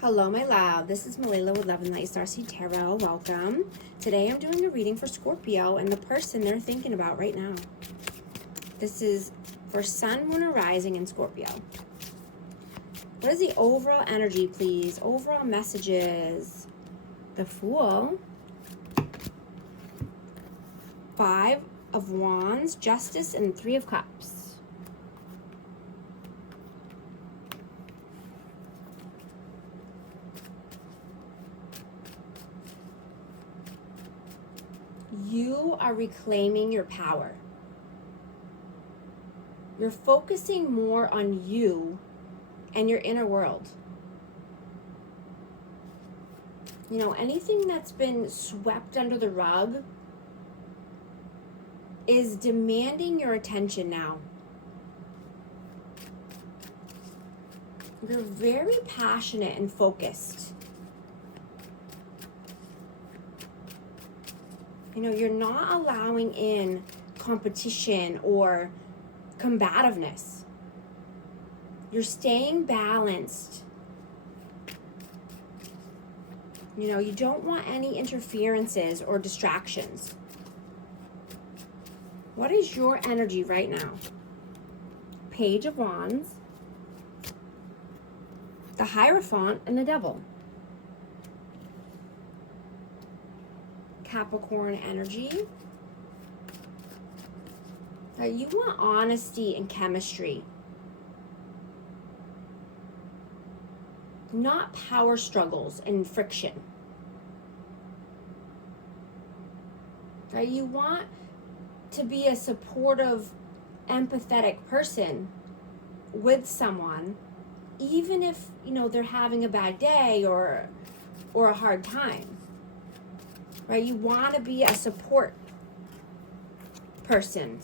Hello, my love. This is Malila with Love and Light Starseed Tarot. Welcome. Today I'm doing a reading for Scorpio and the person they're thinking about right now. This is for Sun, Moon, or Rising in Scorpio. What is the overall energy, please? Overall messages. The Fool. 5 of Wands, Justice, and 3 of Cups. You are reclaiming your power. You're focusing more on you and your inner world. You know, anything that's been swept under the rug is demanding your attention now. You're very passionate and focused. You know, you're not allowing in competition or combativeness. You're staying balanced. You know, you don't want any interferences or distractions. What is your energy right now? Page of Wands, the Hierophant, and the Devil. Capricorn energy. You want honesty and chemistry, not power struggles and friction. You want to be a supportive, empathetic person with someone, even if, you know, they're having a bad day or a hard time. Right? You want to be a supportive person.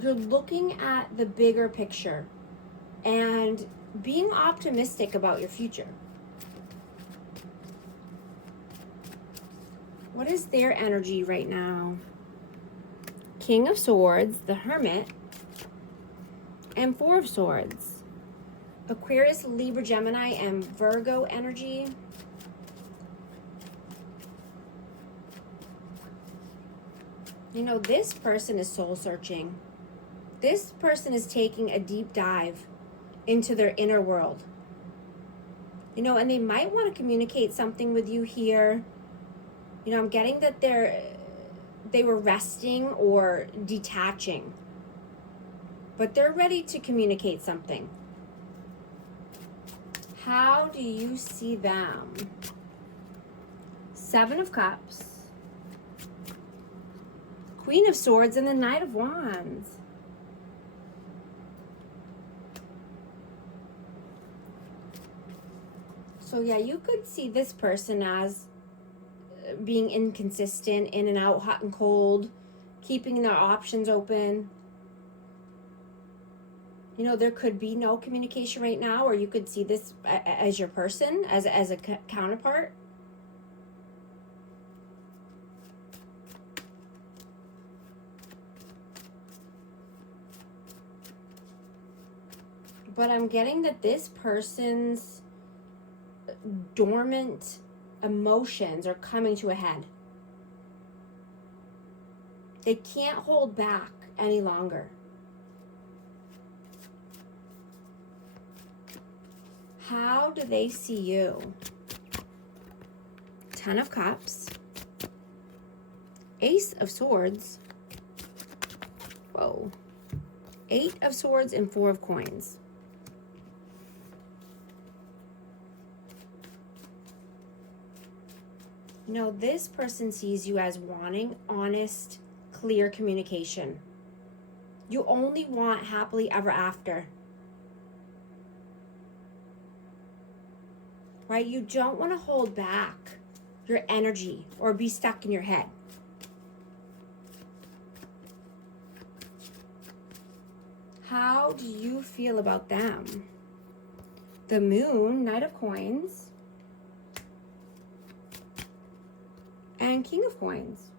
You're looking at the bigger picture and being optimistic about your future. What is their energy right now? King of Swords, the Hermit, and 4 of Swords. Aquarius, Libra, Gemini, and Virgo energy. You know, this person is soul searching. This person is taking a deep dive into their inner world. You know, and they might want to communicate something with you here. You know, I'm getting that they were resting or detaching, but they're ready to communicate something. How do you see them? 7 of Cups, Queen of Swords, and the Knight of Wands. So yeah, you could see this person as being inconsistent, in and out, hot and cold, keeping their options open. You know, there could be no communication right now, or you could see this as your person, as a counterpart. But I'm getting that this person's dormant emotions are coming to a head. They can't hold back any longer. How do they see you? 10 of Cups, Ace of Swords, whoa, 8 of Swords, and 4 of Coins. You know, this person sees you as wanting honest, clear communication. You only want happily ever after. Right? You don't want to hold back your energy or be stuck in your head. How do you feel about them? The Moon, Knight of Coins, and King of Coins.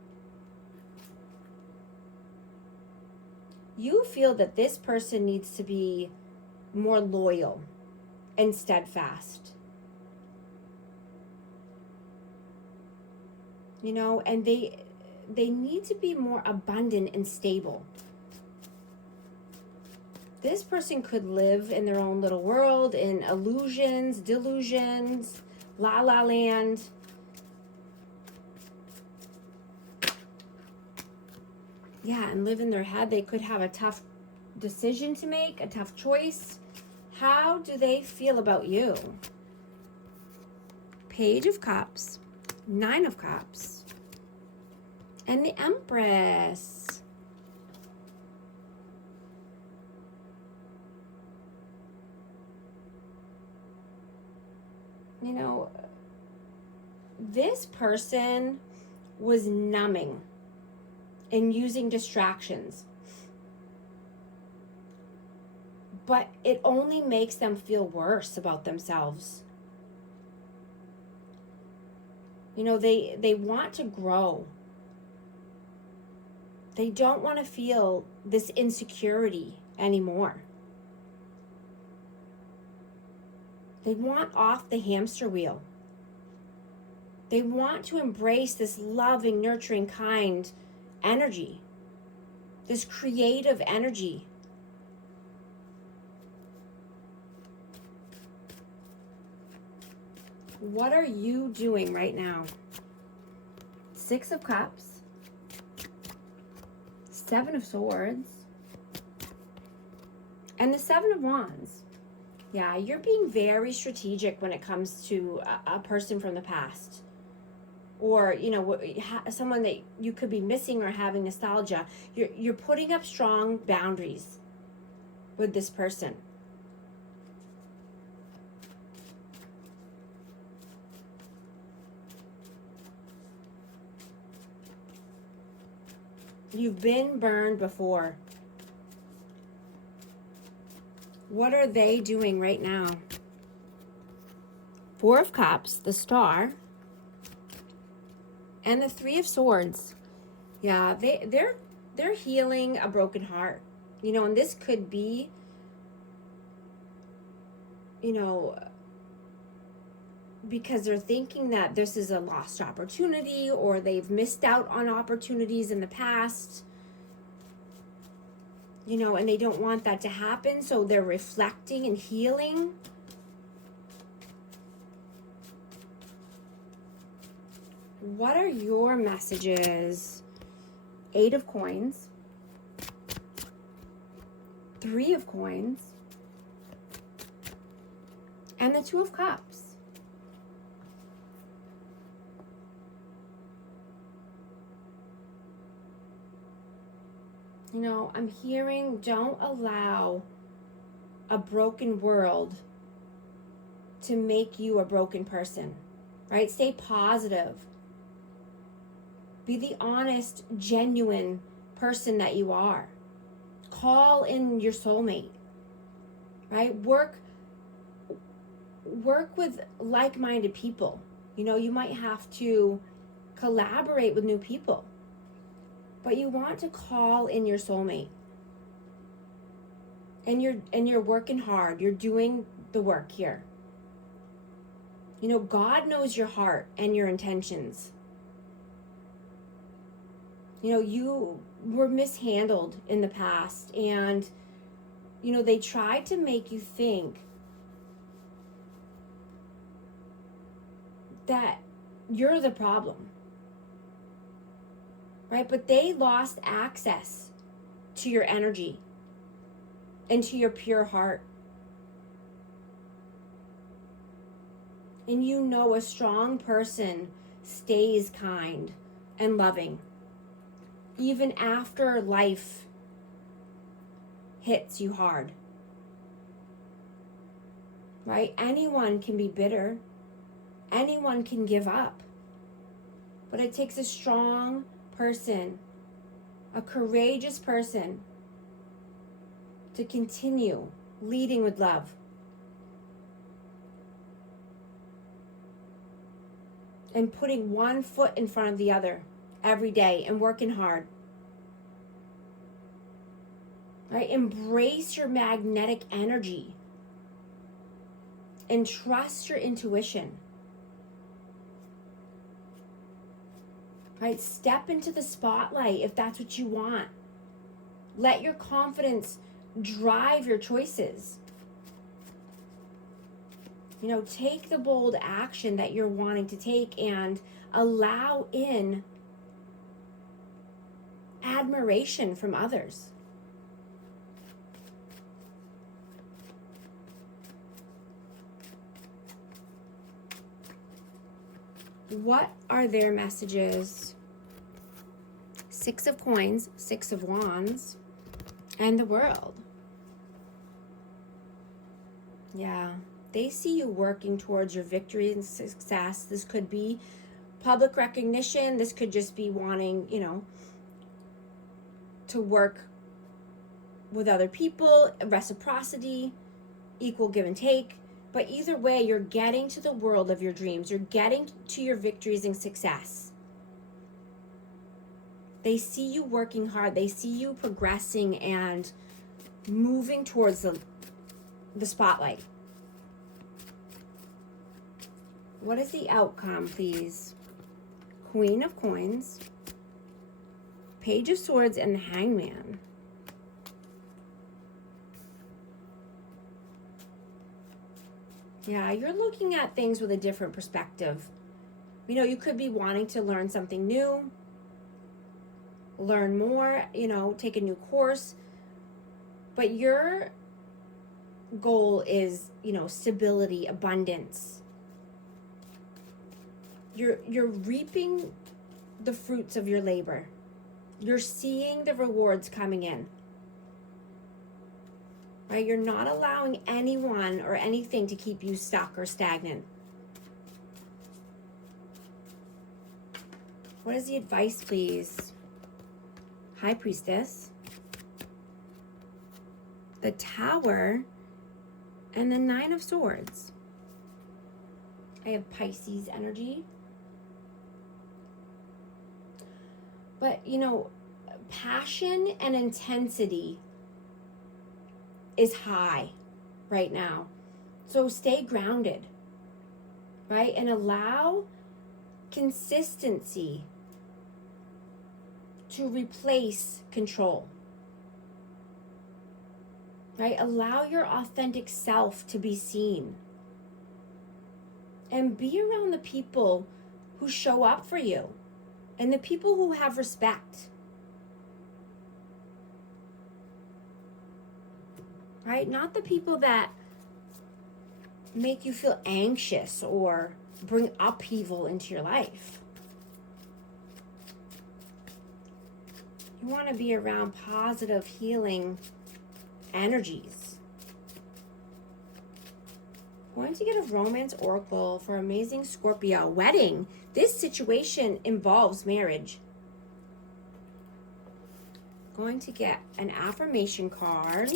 You feel that this person needs to be more loyal and steadfast. You know, and they need to be more abundant and stable. This person could live in their own little world, in illusions, delusions, la la land. Yeah, and live in their head. They could have a tough decision to make, a tough choice. How do they feel about you? Page of Cups, Nine of Cups, and the Empress. You know, this person was numbing and using distractions. But it only makes them feel worse about themselves. You know, they want to grow. They don't want to feel this insecurity anymore. They want off the hamster wheel. They want to embrace this loving, nurturing, kind energy, this creative energy. What are you doing right now? Six of Cups, Seven of Swords, and the Seven of Wands. Yeah, you're being very strategic when it comes to a person from the past. Or, you know, someone that you could be missing or having nostalgia. You're putting up strong boundaries with this person. You've been burned before. What are they doing right now? Four of Cups, the Star, and the Three of Swords. Yeah, they're healing a broken heart. You know, and this could be, you know, because they're thinking that this is a lost opportunity, or they've missed out on opportunities in the past. You know, and they don't want that to happen, so they're reflecting and healing. What are your messages? Eight of Coins, Three of Coins, and the Two of Cups. You know, I'm hearing, don't allow a broken world to make you a broken person, right? Stay positive. Be the honest, genuine person that you are. Call in your soulmate, right? Work with like-minded people. You know, you might have to collaborate with new people. But you want to call in your soulmate. And you're working hard. You're doing the work here. You know, God knows your heart and your intentions. You know, you were mishandled in the past, and, you know, they tried to make you think that you're the problem. Right? But they lost access to your energy and to your pure heart. And you know, a strong person stays kind and loving, even after life hits you hard. Right? Anyone can be bitter. Anyone can give up. But it takes a strong person, a courageous person, to continue leading with love and putting one foot in front of the other every day and working hard. right? Embrace your magnetic energy and trust your intuition, right? Step into the spotlight if that's what you want. Let your confidence drive your choices. You know, take the bold action that you're wanting to take and allow in admiration from others. What are their messages? 6 of Coins, 6 of Wands, and the World. Yeah, they see you working towards your victory and success. This could be public recognition. This could just be wanting, you know, to work with other people, reciprocity, equal give and take. But either way, you're getting to the world of your dreams. You're getting to your victories and success. They see you working hard. They see you progressing and moving towards the spotlight. What is the outcome, please? Queen of Coins, Page of Swords, and the Hangman. Yeah, you're looking at things with a different perspective. You know, you could be wanting to learn something new, learn more, you know, take a new course. But your goal is, you know, stability, abundance. You're reaping the fruits of your labor. You're seeing the rewards coming in. Right? You're not allowing anyone or anything to keep you stuck or stagnant. What is the advice, please? High Priestess, the Tower, and the 9 of Swords. I have Pisces energy. But, you know, passion and intensity is high right now. So stay grounded, right? And allow consistency to replace control, right? Allow your authentic self to be seen. And be around the people who show up for you and the people who have respect. Right? Not the people that make you feel anxious or bring upheaval into your life. You want to be around positive, healing energies. Going to get a romance oracle for amazing Scorpio. Wedding. This situation involves marriage. Going to get an affirmation card.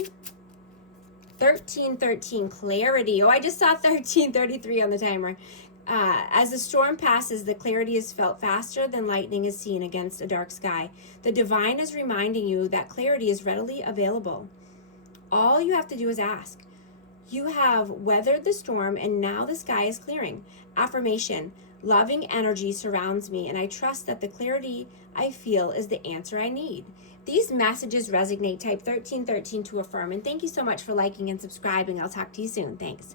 1313, clarity. Oh, I just saw 1333 on the timer. As the storm passes, the clarity is felt faster than lightning is seen against a dark sky. The divine is reminding you that clarity is readily available. All you have to do is ask. You have weathered the storm and now the sky is clearing. Affirmation. Loving energy surrounds me and I trust that the clarity I feel is the answer I need. These messages resonate. Type 1313 to affirm. And thank you so much for liking and subscribing. I'll talk to you soon. Thanks.